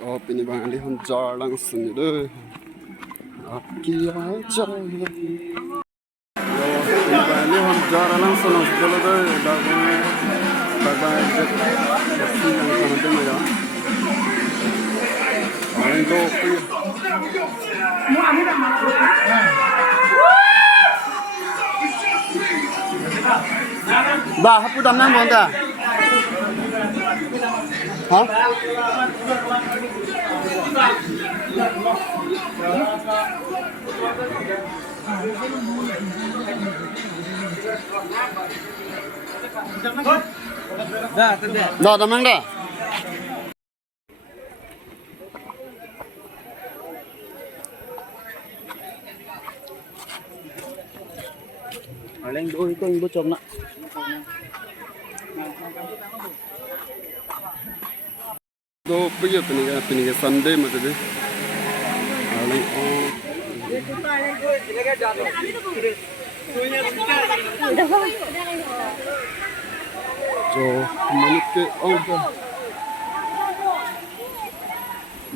Oh, pinibang Lihonjar langsung itu. Aki aja. Yo, pinibang Lihonjar langsung dulu deh. Dagang jet. Pasti yang kanan tu ya. Orang tu pergi. Dah, apa dah nang bangga? Hah? Dah, dah mang dah. Aleng doi ko yung bocok na. तो भैया अपनी के Sunday मतलब जो मनुष्य के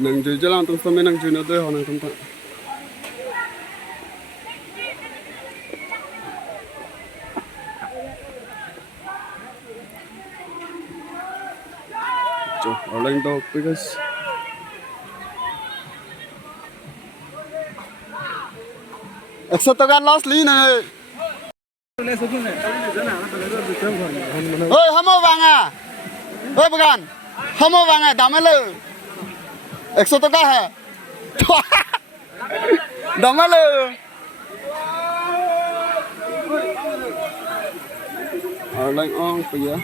नंग जो जलान तुम समय नंग जो न दे हो नंग तुम था Orang dog because eksotokan lost line này. Oi, hamo vanga. Oi bukan. Hamo vanga, damale. Eksotoka hai. Damale. Orang ong punya.